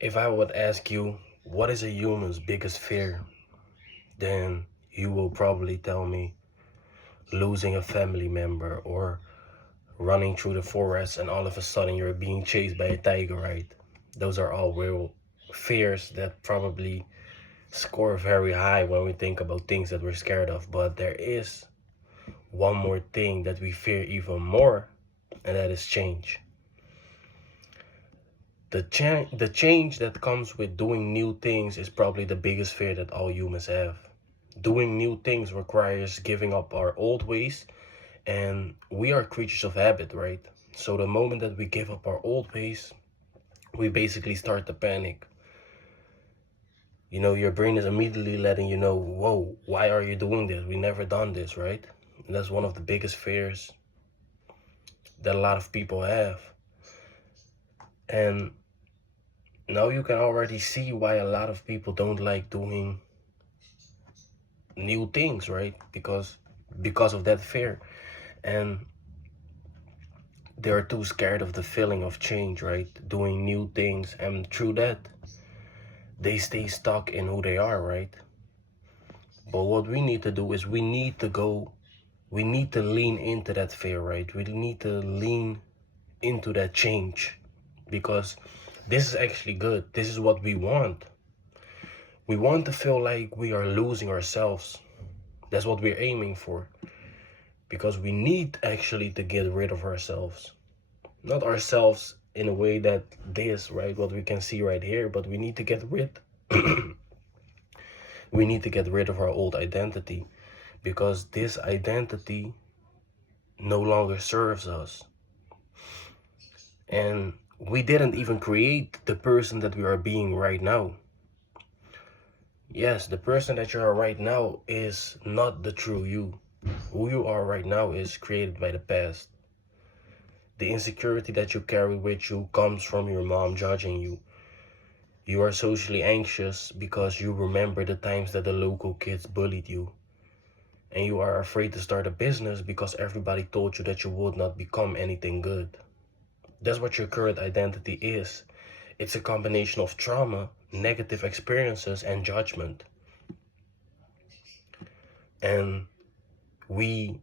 If I would ask you, what is a human's biggest fear? Then you will probably tell me losing a family member or running through the forest and all of a sudden you're being chased by a tiger, right? Those are all real fears that probably score very high when we think about things that we're scared of. But there is one more thing that we fear even more, and that is change. The change that comes with doing new things is probably the biggest fear that all humans have. Doing new things requires giving up our old ways, and we are creatures of habit, right? So the moment that we give up our old ways, we basically start to panic. You know, your brain is immediately letting you know, whoa, why are you doing this? We never done this, right? And that's one of the biggest fears that a lot of people have. And now you can already see why a lot of people don't like doing new things, right? Because of that fear. And they're too scared of the feeling of change, right? Doing new things. And through that, they stay stuck in who they are, right? But what we need to do is we need to lean into that fear, right? We need to lean into that change because this is actually good. This is what we want. We want to feel like we are losing ourselves. That's what we're aiming for because we need actually to get rid of ourselves. Not ourselves in a way that this, right? What we can see right here, but we need to get rid we need to get rid of our old identity because this identity no longer serves us. And we didn't even create the person that we are being right now. Yes, the person that you are right now is not the true you. Who you are right now is created by the past. The insecurity that you carry with you comes from your mom judging you. You are socially anxious because you remember the times that the local kids bullied you. And you are afraid to start a business because everybody told you that you would not become anything good. That's what your current identity is. It's a combination of trauma, negative experiences, and judgment. And we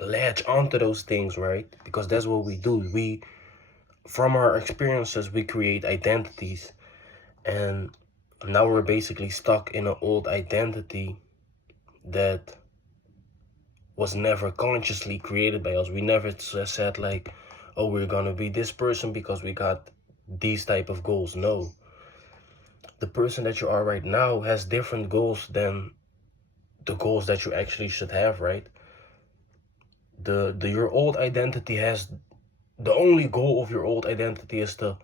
latch onto those things, right? Because that's what we do. From our experiences, we create identities. And now we're basically stuck in an old identity that was never consciously created by us. We never said like, oh, we're gonna be this person because we got these type of goals. No, the person that you are right now has different goals than the goals that you actually should have, right? The your old identity has the only goal of your old identity is to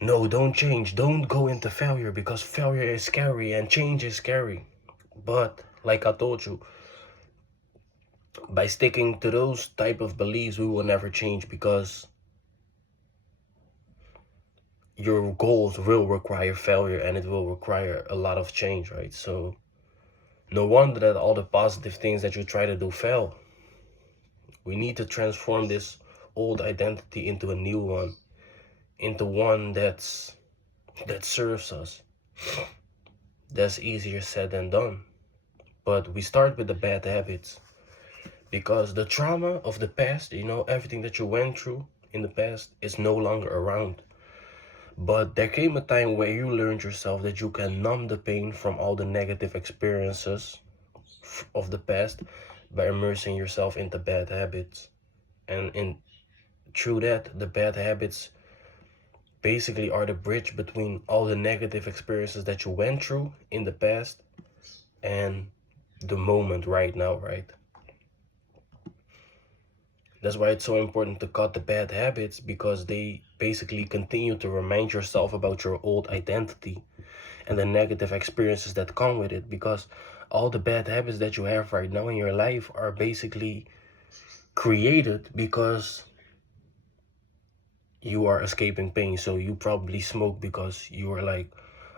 no, don't change, don't go into failure because failure is scary and change is scary. But like I told you, by sticking to those type of beliefs, we will never change because your goals will require failure and it will require a lot of change, right? So no wonder that all the positive things that you try to do fail. We need to transform this old identity into a new one, into one that serves us. That's easier said than done. But we start with the bad habits because the trauma of the past, you know, everything that you went through in the past is no longer around. But there came a time where you learned yourself that you can numb the pain from all the negative experiences of the past by immersing yourself into bad habits. And through that, the bad habits basically are the bridge between all the negative experiences that you went through in the past and the moment right now, right? That's why it's so important to cut the bad habits because they basically continue to remind yourself about your old identity and the negative experiences that come with it because all the bad habits that you have right now in your life are basically created because you are escaping pain. So you probably smoke because you are like,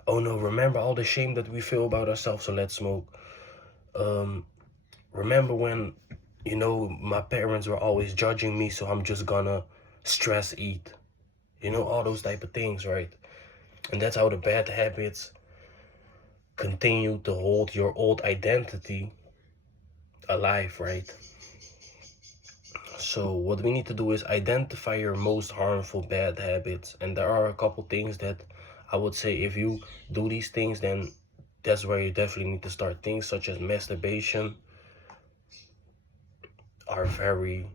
oh no, remember all the shame that we feel about ourselves, so let's smoke. um Remember when, you know, my parents were always judging me, so I'm just gonna stress eat. You know, all those type of things, right? And that's how the bad habits continue to hold your old identity alive, right? So what we need to do is identify your most harmful bad habits. And there are a couple things that I would say if you do these things, then that's where you definitely need to start. Things such as masturbation are very,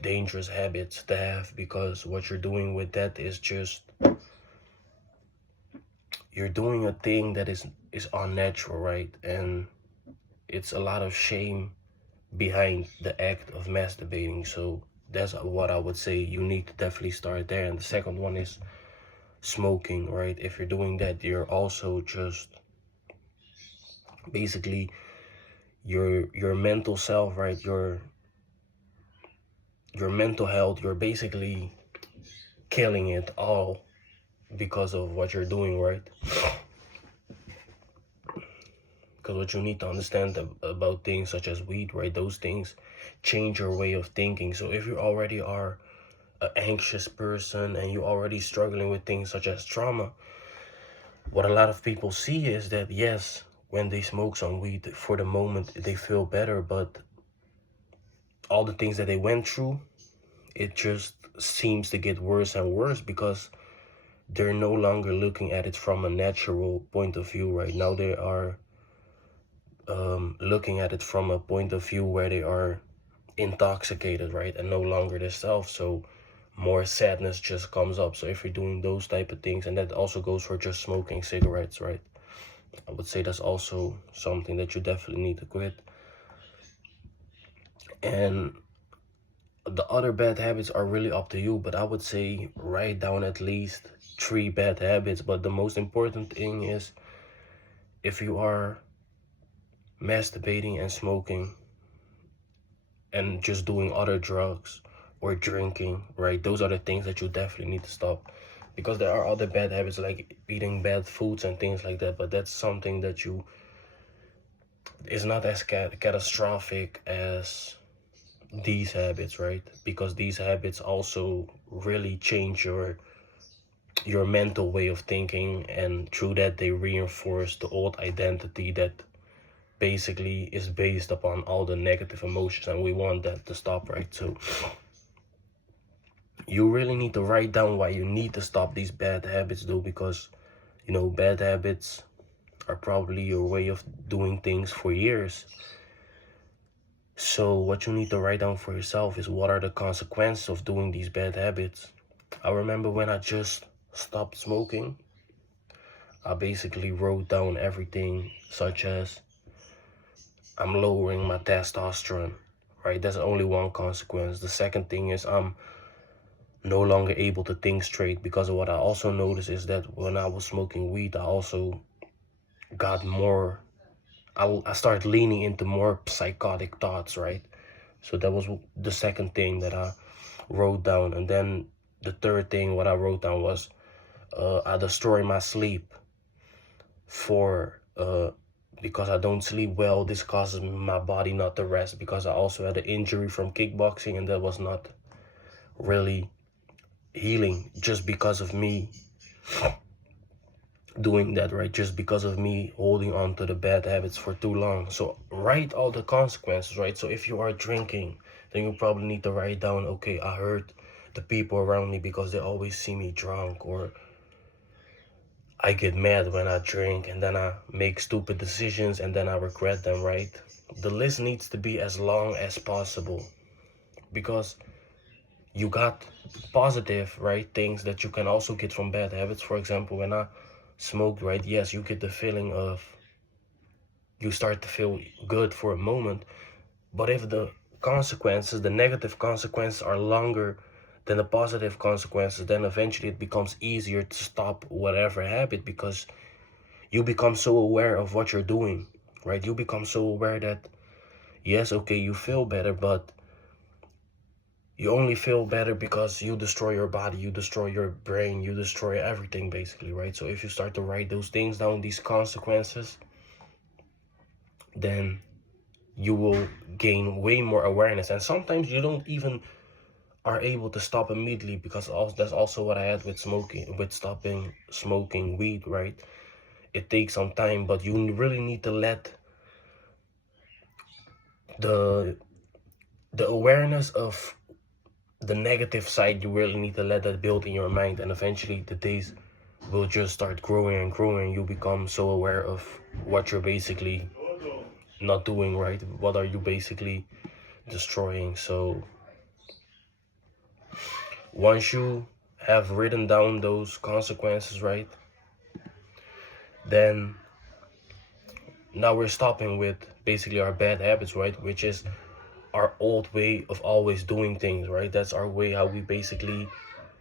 dangerous habits to have, because what you're doing with that is just, you're doing a thing that is unnatural, right? And it's a lot of shame behind the act of masturbating. So that's what I would say. You need to definitely start there. And the second one is smoking, right? If you're doing that, you're also just basically your mental self, right? Your mental health, you're basically killing it all because of what you're doing, right? Because what you need to understand about things such as weed, right? Those things change your way of thinking. So if you already are an anxious person and you're already struggling with things such as trauma, what a lot of people see is that, yes, when they smoke some weed, for the moment they feel better, but all the things that they went through, it just seems to get worse and worse, because they're no longer looking at it from a natural point of view. Right now they are looking at it from a point of view where they are intoxicated, right, and no longer themselves. So more sadness just comes up. So if you're doing those type of things, and that also goes for just smoking cigarettes, right, I would say that's also something that you definitely need to quit. And the other bad habits are really up to you, but I would say write down at least 3 bad habits. But the most important thing is, if you are masturbating and smoking and just doing other drugs or drinking, right, those are the things that you definitely need to stop. Because there are other bad habits like eating bad foods and things like that, but that's something that you is not as catastrophic as these habits, right? Because these habits also really change your mental way of thinking, and through that they reinforce the old identity that basically is based upon all the negative emotions, and we want that to stop, right? So you really need to write down why you need to stop these bad habits, though, because bad habits are probably your way of doing things for years. So what you need to write down for yourself is, what are the consequences of doing these bad habits? I remember when I just stopped smoking, I basically wrote down everything, such as I'm lowering my testosterone, right? That's only one consequence. The second thing is I'm no longer able to think straight, because of what I also noticed is that when I was smoking weed, I also got more, I started leaning into more psychotic thoughts, right? So that was the second thing that I wrote down. And then the third thing what I wrote down was, I destroy my sleep for because I don't sleep well. This causes my body not to rest, because I also had an injury from kickboxing, and that was not really healing, just because of me doing that, right? Just because of me holding on to the bad habits for too long. So write all the consequences, right? So if you are drinking, then you probably need to write down, okay, I hurt the people around me because they always see me drunk, or I get mad when I drink, and then I make stupid decisions and then I regret them, right? The list needs to be as long as possible, because you got positive, right, things that you can also get from bad habits. For example, when I smoked, right, yes, you get the feeling of, you start to feel good for a moment. But if the consequences, the negative consequences, are longer than the positive consequences, then eventually it becomes easier to stop whatever habit, because you become so aware of what you're doing, right? You become so aware that, yes, okay, you feel better, but you only feel better because you destroy your body, you destroy your brain, you destroy everything, basically, right? So if you start to write those things down, these consequences, then you will gain way more awareness. And sometimes you don't even are able to stop immediately, because also, that's also what I had with smoking, with stopping smoking weed, right? It takes some time, but you really need to let the awareness of the negative side, you really need to let that build in your mind, and eventually the days will just start growing and growing. You become so aware of what you're basically not doing right, what are you basically destroying. So once you have written down those consequences, right, then now we're stopping with basically our bad habits, right, which is our old way of always doing things, right? That's our way how we basically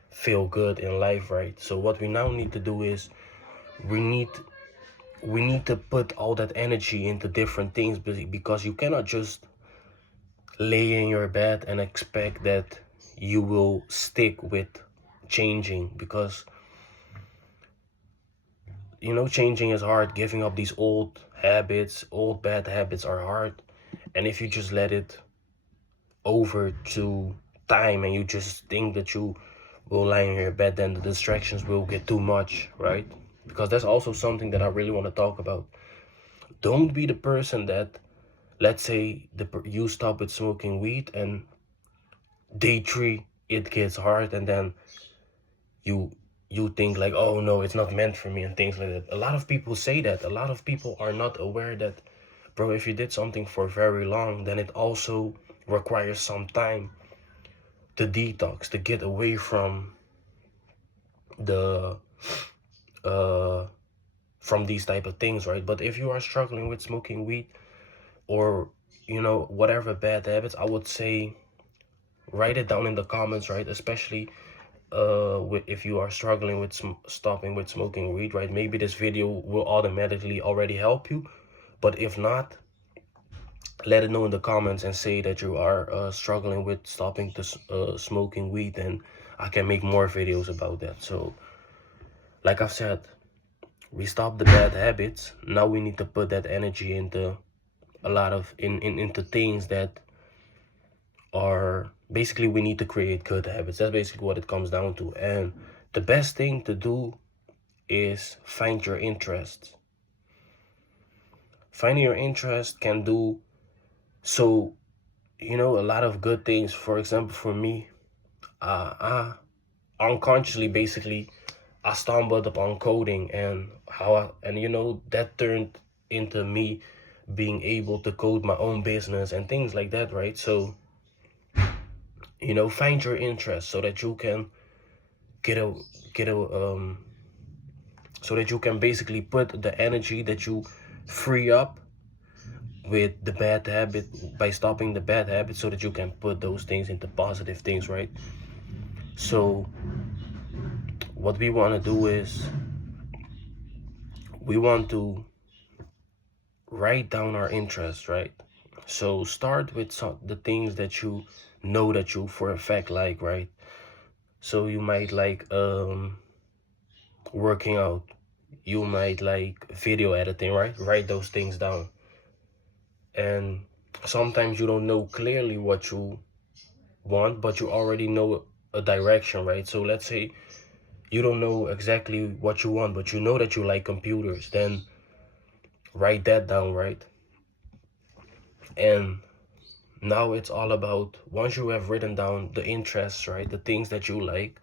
feel good in life, right? So what we now need to do is we need to put all that energy into different things, because you cannot just lay in your bed and expect that you will stick with changing, because changing is hard. Giving up these old habits, old bad habits, are hard. And if you just let it over to time and you just think that you will lie in your bed, then the distractions will get too much, right? Because that's also something that I really want to talk about. Don't be the person that, let's say, you stop with smoking weed, and day 3 it gets hard, and then you think like, oh no, it's not meant for me, and things like that. A lot of people say that. A lot of people are not aware that, bro, if you did something for very long, then it also requires some time to detox, to get away from the uh from these type of things, right? But if you are struggling with smoking weed, or whatever bad habits, I would say write it down in the comments, right? Especially if you are struggling with stopping with smoking weed, right? Maybe this video will automatically already help you, but if not, let it know in the comments and say that you are struggling with stopping smoking weed, and I can make more videos about that. So like I've said, we stop the bad habits. Now we need to put that energy into a lot of into things that are basically, we need to create good habits. That's basically what it comes down to. And the best thing to do is find your interests. Finding your interest can do so, a lot of good things. For example, for me, I unconsciously, basically, I stumbled upon coding, and that turned into me being able to code my own business and things like that, right? So find your interest so that you can get a get a so that you can basically put the energy that you free up with the bad habit, by stopping the bad habit, so that you can put those things into positive things, right? So what we want to do is we want to write down our interests, right? So start with the things that you know that you for a fact like, right? So you might like working out, you might like video editing, right? Write those things down. And sometimes you don't know clearly what you want, but you already know a direction, right? So let's say you don't know exactly what you want, but you know that you like computers, then write that down, right? And now it's all about, once you have written down the interests, right, the things that you like,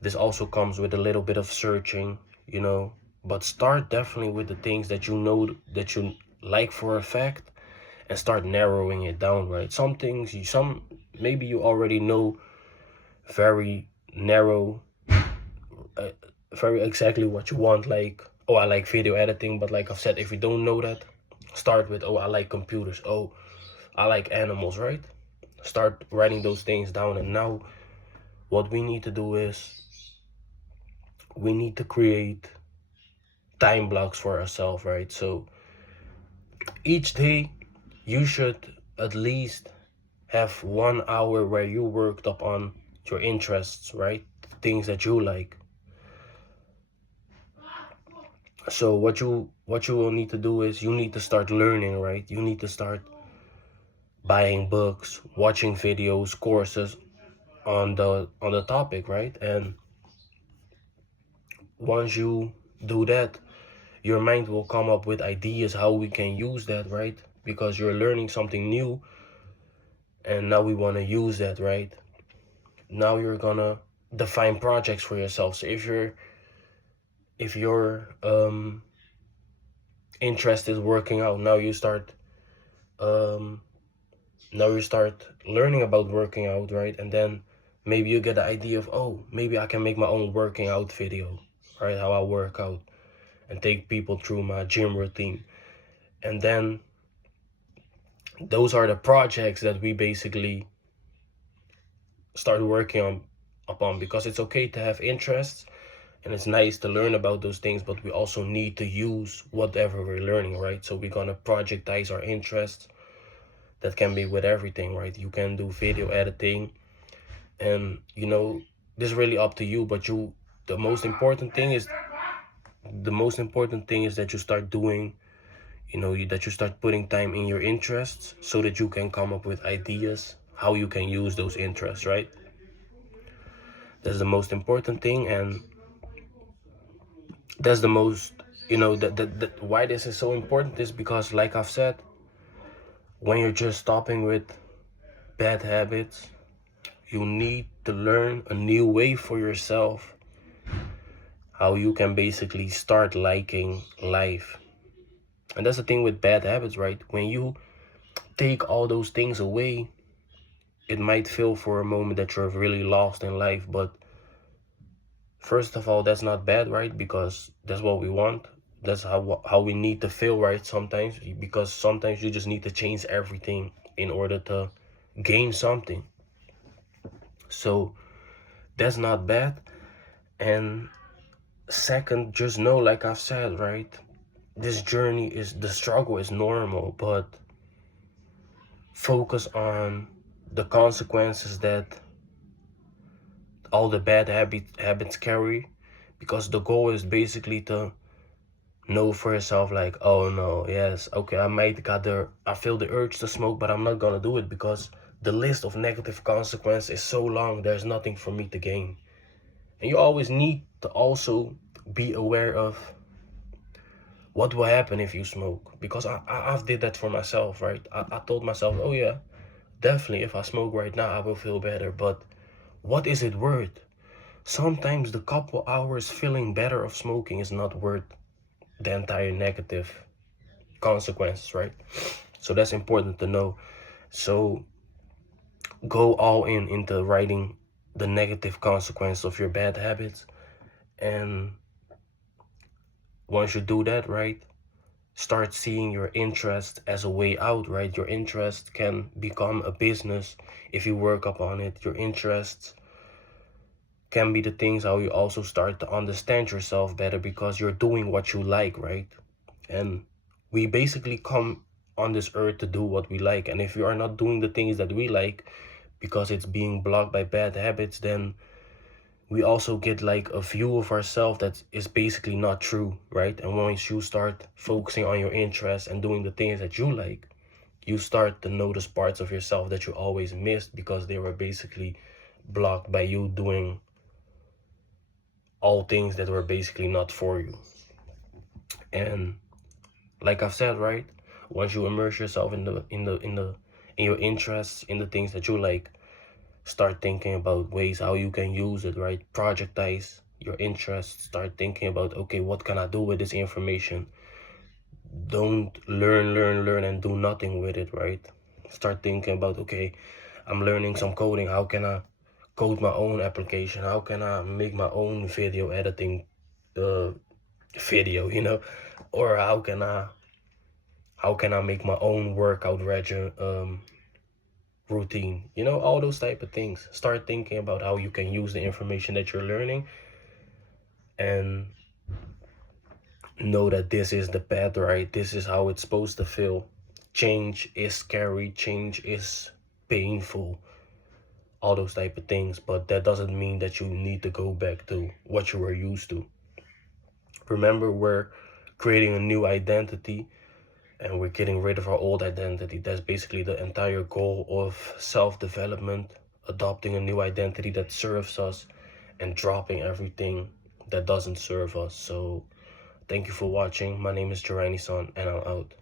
this also comes with a little bit of searching, but start definitely with the things that you know that you like for a fact, and start narrowing it down, right? Some things maybe you already know very narrow, very exactly what you want, like, oh, I like video editing. But like I've said, if you don't know that, start with, oh, I like computers, oh, I like animals, right? Start writing those things down. And now what we need to do is we need to create time blocks for ourselves, right? So each day you should at least have 1 hour where you worked up on your interests, right? Things that you like. So what you will need to do is you need to start learning, right? You need to start buying books, watching videos, courses, on the topic, right? And once you do that, your mind will come up with ideas how we can use that, right? Because you're learning something new, and now we want to use that, right? Now you're gonna define projects for yourself. So if your interest is working out, um now you start learning about working out, right? And then maybe you get the idea of, oh, maybe I can make my own working out video, right? How I work out and take people through my gym routine. And then those are the projects that we basically start working on upon, because it's okay to have interests and it's nice to learn about those things, but we also need to use whatever we're learning, right? So we're gonna projectize our interests. That can be with everything, right? You can do video editing, and this is really up to you, but the most important thing is that you start doing, that you start putting time in your interests so that you can come up with ideas how you can use those interests, right? That's the most important thing. And that's the most, that why this is so important is because, like I've said, when you're just stopping with bad habits, you need to learn a new way for yourself how you can basically start liking life. And that's the thing with bad habits, right? When you take all those things away, it might feel for a moment that you're really lost in life, but first of all, that's not bad, right? Because that's what we want. That's how we need to feel, right? Sometimes, because sometimes you just need to change everything in order to gain something. So that's not bad. And second, just know, like I've said, right? This journey the struggle is normal, but focus on the consequences that all the bad habits carry, because the goal is basically to know for yourself, like, oh no, yes, okay, I feel the urge to smoke, but I'm not gonna do it because the list of negative consequences is so long, there's nothing for me to gain. And you always need to also be aware of what will happen if you smoke, because I've did that for myself, right? I told myself, oh yeah, definitely if I smoke right now I will feel better, but what is it worth? Sometimes the couple hours feeling better of smoking is not worth the entire negative consequences, right? So that's important to know. So go all into writing the negative consequence of your bad habits, and once you do that, right, start seeing your interest as a way out, right? Your interest can become a business if you work upon it. Your interests can be the things how you also start to understand yourself better, because you're doing what you like, right? And we basically come on this earth to do what we like. And if you are not doing the things that we like because it's being blocked by bad habits, then we also get like a view of ourselves that is basically not true, right? And once you start focusing on your interests and doing the things that you like, you start to notice parts of yourself that you always missed because they were basically blocked by you doing all things that were basically not for you. And like I've said, right, once you immerse yourself in your interests, in the things that you like, start thinking about ways how you can use it, right? Projectize your interests. Start thinking about, okay, what can I do with this information? Don't learn and do nothing with it, right? Start thinking about, okay, I'm learning some coding. How can I code my own application? How can I make my own video editing video, or how can I make my own workout routine, all those type of things. Start thinking about how you can use the information that you're learning, and know that this is the path, right? This is how it's supposed to feel. Change is scary, change is painful, all those type of things, but that doesn't mean that you need to go back to what you were used to. Remember, we're creating a new identity and we're getting rid of our old identity. That's basically the entire goal of self-development, adopting a new identity that serves us and dropping everything that doesn't serve us. So thank you for watching. My name is Jirani Son, and I'm out.